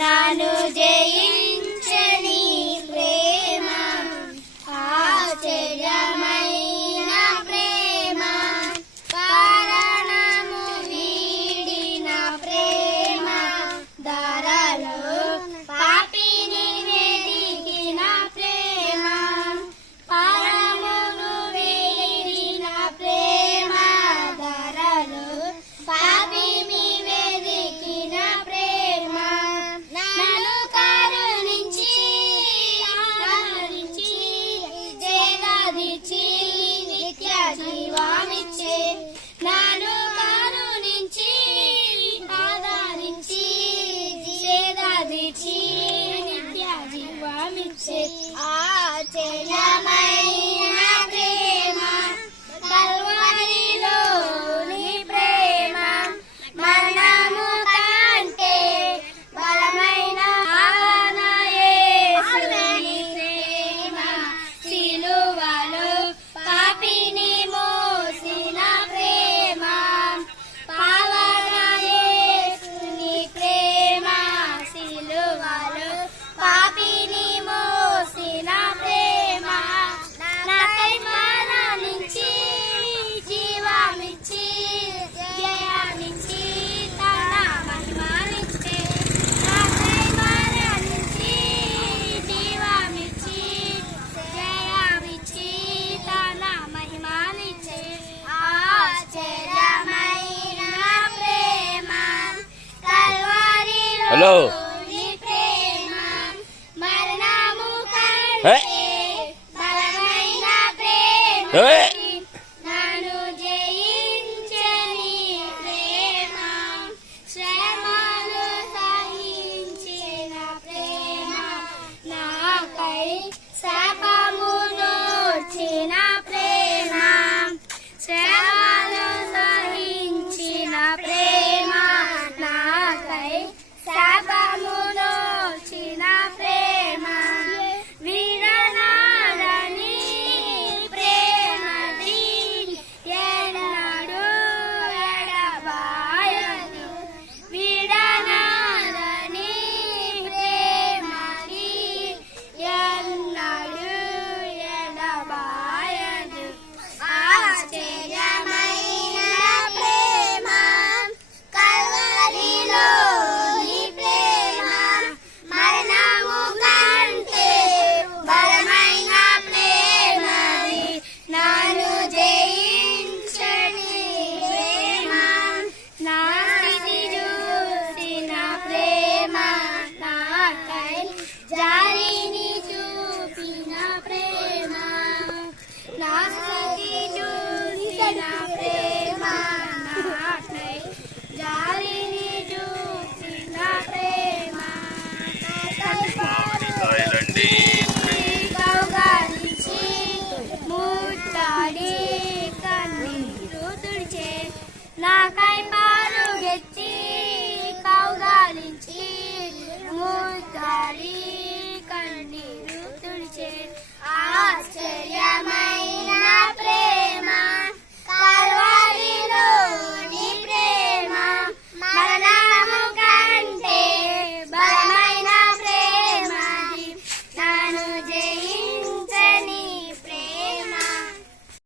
నాను జయించని ప్రేమ ఆశ్చర్యమైన ప్రేమ కారణము వీడిన ప్రేమ ధరలో పాపిని వెదికిన ప్రేమ పరమును వీడిన ప్రేమ ధరలో పాపిని వెదికిన ప్రేమ నన్ను కరుణించి ఆదరించి జగదిచ్చి నిత్య జీవమిచ్చే నన్ను కరుణించి ఆదరించి జగదిచ్చి నిత్య జీవమిచ్చే ఆశ్చర్యమైన ప్రేమ కల్వరిలోని ప్రేమ మరణము కంటే బలమైన యేసుని ప్రేమ సిలువలో పాపిని మోసిన ప్రేమ పావన యేసుని ప్రేమ సిలువలో పాపిని మోసిన ప్రేమ నాకై మరణించి జీవమిచ్చి జయాన్నిచ్చి తన మహిమనిచ్చే నాకై మరణించి జీవమిచ్చి జయమిచ్చి తన మహిమనిచ్చే ఆశ్చర్యమైన ప్రేమ కల్వరిలోని ప్రేమ మరణము కంటే బలమైన ప్రేమ నన్ను జయించని ప్రేమ శ్రమను సహించిన ప్రేమ నాకై శాపమునోర్చిన ప్రేమ శ్రమను సహించిన ప్రేమ నాకై శాపమునోర్చిన ప్రేమ విడనాడని ప్రేమది ఎన్నడూ ఎడబాయదు విడనాడని ప్రేమది ఎన్నడూ ఎడబాయదు ఆశ్చర్యమైన ప్రేమ కల్వరిలోని ప్రేమ మరణము కంటే బలమైన ప్రేమది నాను జయించని ప్రేమ నా స్థితి చూసిన ప్రేమ నాకై జాలిని చూపిన ప్రేమ నా స్థితి చూసిన ప్రేమ